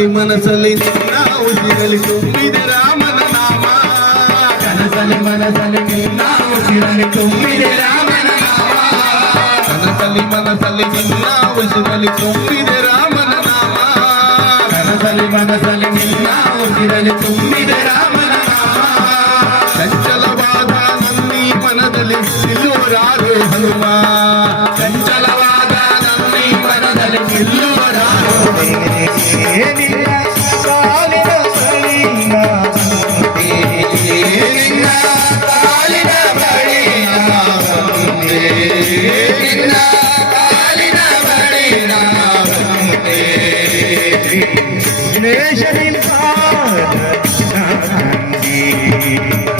గాలి మనసలి ఉసిరలి రామన కనసలి మనసలి ఉసిరలి రామన కనసలి మనసలి ఉసిరలి రామన కనసలి మనసలి ترجمة نانسي قنقر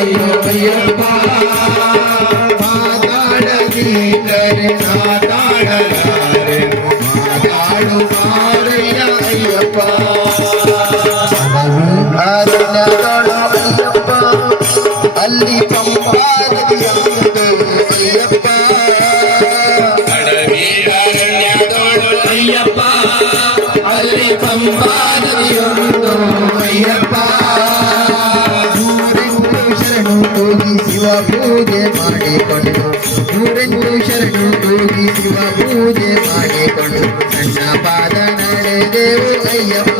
ஐயப்பா அல்லி பம்பாதியும் ஐயப்பா ಶಿವ ಪೂಜೆ ಮಾಡಿಕೊಂಡು ಮುರಿದು ಶರಣು ತೂಗಿ ಶಿವ ಪೂಜೆ ಮಾಡಿಕೊಂಡು ನನ್ನ ಪಾದ ನಡೆದೇವು ಅಯ್ಯಪ್ಪ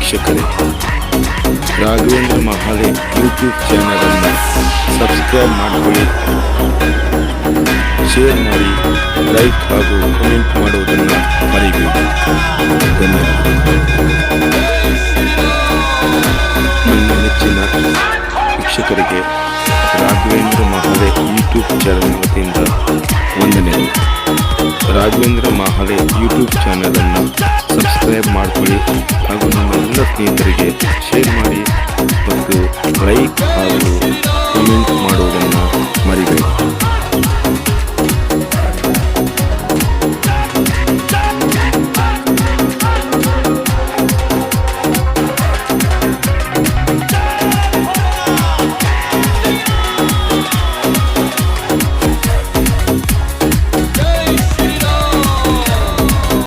ವೀಕ್ಷಕರೇ ರಾಘವೇಂದ್ರ ಮಹಾಲೇ ಯೂಟ್ಯೂಬ್ ಅನ್ನು ಸಬ್ಸ್ಕ್ರೈಬ್ ಮಾಡಿಕೊಳ್ಳಿ ಶೇರ್ ಮಾಡಿ ಲೈಕ್ ಹಾಗೂ ಕಮೆಂಟ್ ಮಾಡುವುದನ್ನು ಅರಿವು ನಮ್ಮ ನೆಚ್ಚಿನ ವೀಕ್ಷಕರಿಗೆ ರಾಘವೇಂದ್ರ ಮಹಾಲೆ ಯೂಟ್ಯೂಬ್ ಚಾನೆಲ್ ವತಿಯಿಂದ ವಂದನೆ ರಾಘವೇಂದ್ರ ಮಹಾಲೆ ಯೂಟ್ಯೂಬ್ ಚಾನಲನ್ನು ಸಬ್ಸ್ಕ್ರೈಬ್ ಮಾಡಿಕೊಳ್ಳಿ ಹಾಗೂ ನಮ್ಮ ಎಲ್ಲ ಸ್ನೇಹಿತರಿಗೆ ಶೇರ್ ಮಾಡಿ ಮತ್ತು ಲೈಕ್ ಹಾಗೂ